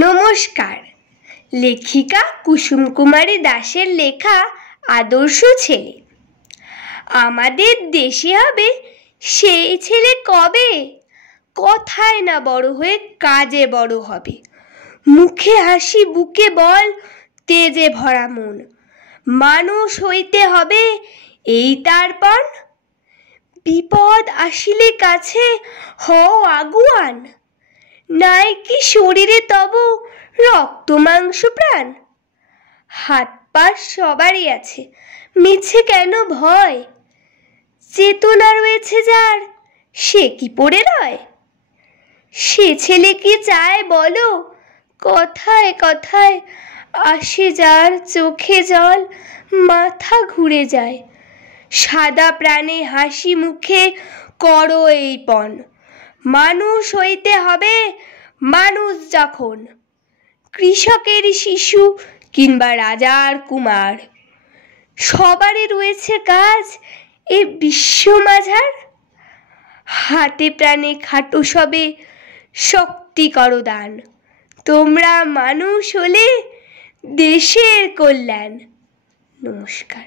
নমস্কার। লেখিকা কুসুম কুমারী দাসের লেখা আদর্শ ছেলে। আমাদের দেশে হবে সেই ছেলে কবে, কথায় না বড় হয়ে কাজে বড় হবে। মুখে হাসি বুকে বল, তেজে ভরা মন। মানুষ হইতে হবে এই তার পণ। বিপদ আসিলে কাছে হও আগুয়ান। নাই কি শরীরে তব রক্ত মাংস প্রাণ? হাত পা সবারই আছে, মিছে কেন ভয়? চেতনা রয়েছে যার, সে কি পড়ে রয়? সে ছেলে কি চায় বলো, কথায় কথায় আসে যার চোখে জল, মাথা ঘুরে যায়। সাদা প্রাণে হাসি মুখে করো এই পণ। মানুষ হইতে হবে মানুষ যখন, কৃষকের শিশু কিংবা রাজার কুমার, সবারই রয়েছে কাজ এ বিশ্ব মাঝার। হাতে প্রাণে খাটো সবে শক্তি করো দান, তোমরা মানুষ হলে দেশের কল্যাণ। নমস্কার।